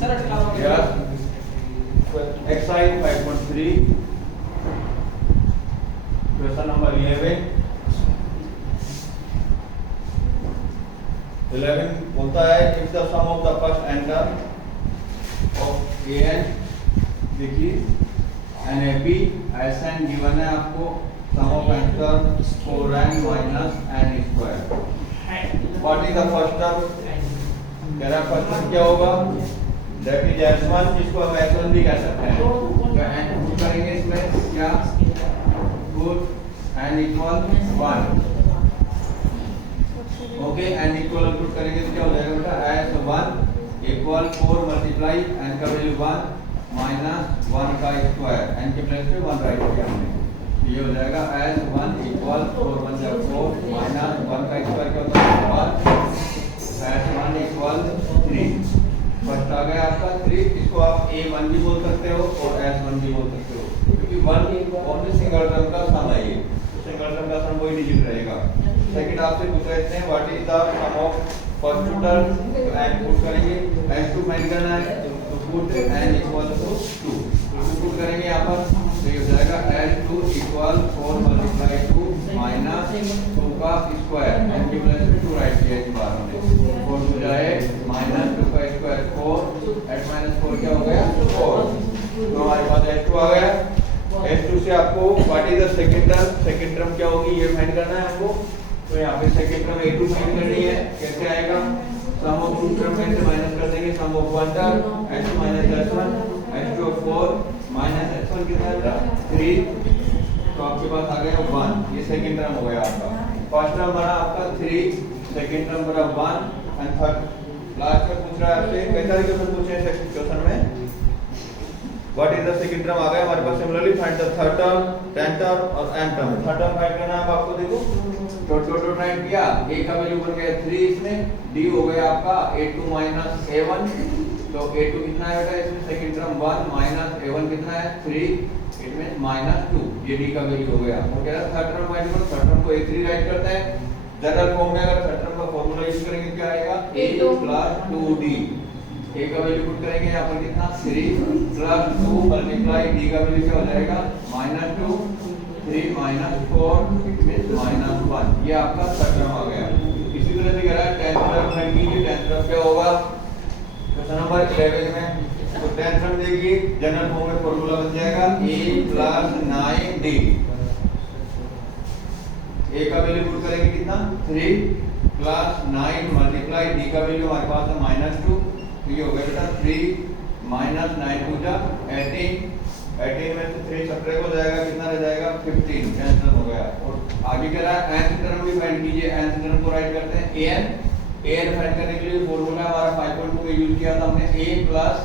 Yes. Exercise 5.3. Question number 11. 11 बोलता है if the sum of the first n term of an, देखिए NAP ऐसा given है आपको sum of n term 4n minus n square. What is the first term? कह रहा first term क्या होगा? दैट इज s1, जिसको हम s1 भी कह सकते हैं. तो n पुट करेंगे इसमें क्या? Put n equal 1. Okay, n equal put करेंगे तो क्या हो जाएगा बेटा? s1 इक्वल 4 मल्टीप्लाई n का वैल्यू 1 माइनस 1 का स्क्वायर, n के प्लेस पे 1 राइट किया हमने. ये हो जाएगा s1 इक्वल 4 मतलब 4 माइनस 1 का स्क्वायर क्या होता है? 1. s1 equal 3. फर्स्ट आ गया आपका 3. इसको आप a1 भी बोल सकते हो और s1 भी बोल सकते हो, क्योंकि 1 ओनली सिंगल टर्म का सम है. ये सिंगल टर्म का सम वही डिजिट रहेगा. सेकंड आपसे पूछ रहे हैं what is the sum of first two term. n put करेंगे, s2 फाइंड करना है तो put n equal to 2. Put करेंगे यहां पर तो ये हो जाएगा s2 इक्वल 4 मल्टीप्लाई 2 माइनस 2 का स्क्वायर, n की प्लेस पे 2 राइट किया इस बार हमने. 4 हो जाए माइनस 2 का स्क्वायर 4, 8 माइनस 4 क्या हो गया? 4. तो हमारे पास s2 आ गया. s2 से आपको what is the second term, second term क्या होगी ये फाइंड करना है हमको. तो यहाँ पे सेकंड टर्म a2 फाइंड करनी है. कैसे आएगा? सम ऑफ टू टर्म में से माइनस कर देंगे sum of one term, s2 minus s1, s2 of 4 minus s1 कितना था? 3. तो आपके पास आ गया 1. ये सेकंड टर्म हो गया आपका. फर्स्ट टर्म बना आपका 3, सेकंड टर्म बना 1 एंड थर्ड लास्ट में पूछ रहा है आपसे कैसा क्वेश्चन पूछे हैं सेकंड क्वेश्चन में. What is the second term आ गया हमारे पास. Similarly find the third term, tenth term और n term. Third term find करना है आपको. देखो टोटल फाइंड किया, a का वैल्यू बन गया 3, इसमें d हो गया आपका a2 माइनस a1. तो a2 कितना है बेटा इसमें? सेकंड टर्म 1 माइनस a1 कितना है? 3. It means minus 2. ये d का वैल्यू हो गया. और कह रहा है थर्ड टर्म फाइंड करो. थर्ड टर्म को a3 राइट करते हैं. जनरल फॉर्म में अगर थर्ड टर्म का फार्मूला यूज करेंगे क्या आएगा? a plus 2d. a का वैल्यू पुट करेंगे यहां पर कितना? 3 प्लस 2 मल्टीप्लाई d का वैल्यू क्या हो जाएगा? Minus 2, 3 minus 4 it means minus 1. ये आपका थर्ड टर्म आ गया. इसी तरह से कह रहा है टेंथ टर्म फाइंड कीजिए. टेंथ टर्म क्या होगा क्वेश्चन नंबर 11 में. तो टेंथ टर्म देखिए जनरल फॉर्म में फार्मूला बन जाएगा a प्लस 9d. a का वैल्यू पुट करेंगे कितना? 3 प्लस 9 मल्टीप्लाई d का वैल्यू हमारे पास है माइनस 2. तो ये हो गया बेटा 3 माइनस 9 2 जा 18. 18 में से 3 सब्ट्रैक्ट हो जाएगा, कितना रह जाएगा? 15. कैंसिल हो गया. और आगे कह रहा है nth टर्म भी फाइंड कीजिए. nth टर्म को राइट करते हैं an फाइंड करने के लिए फार्मूला हमारा 5.2 में यूज किया था हमने a plus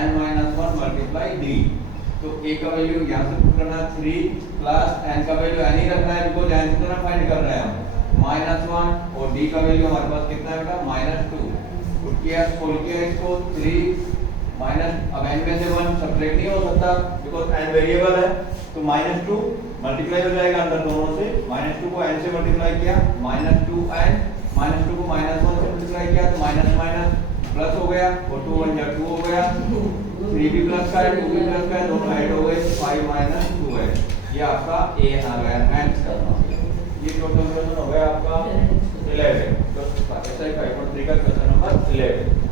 n minus 1 multiply d. तो a का वैल्यू यहां से पुट करना 3 प्लस n का वैल्यू n ही रखना है बिकॉज़ nth टर्म फाइंड कर रहे हैं हम माइनस 1 और d का वैल्यू हमारे पास कितना है बेटा? माइनस 2. पुट किया खोल के इसको 3 माइनस, अब n में से 1 सब्ट्रैक्ट नहीं हो सकता बिकॉज़ n वेरिएबल है. तो माइनस 2 मल्टीप्लाई हो जाएगा अंदर दोनों से. माइनस 2 को n से मल्टीप्लाई किया माइनस 2n, माइनस 2 को माइनस 1 से मल्टीप्लाई किया तो माइनस माइनस प्लस हो गया और 2 1 जा 2 हो गया. 3 भी प्लस का है 2 भी प्लस का है, दोनों ऐड हो गए 5 माइनस 2 है. ये आपका an आ गया. nth टर्म ये टोटल क्वेश्चन हो गया आपका 11. तो एक्सरसाइज 5.3 का क्वेश्चन नंबर 11.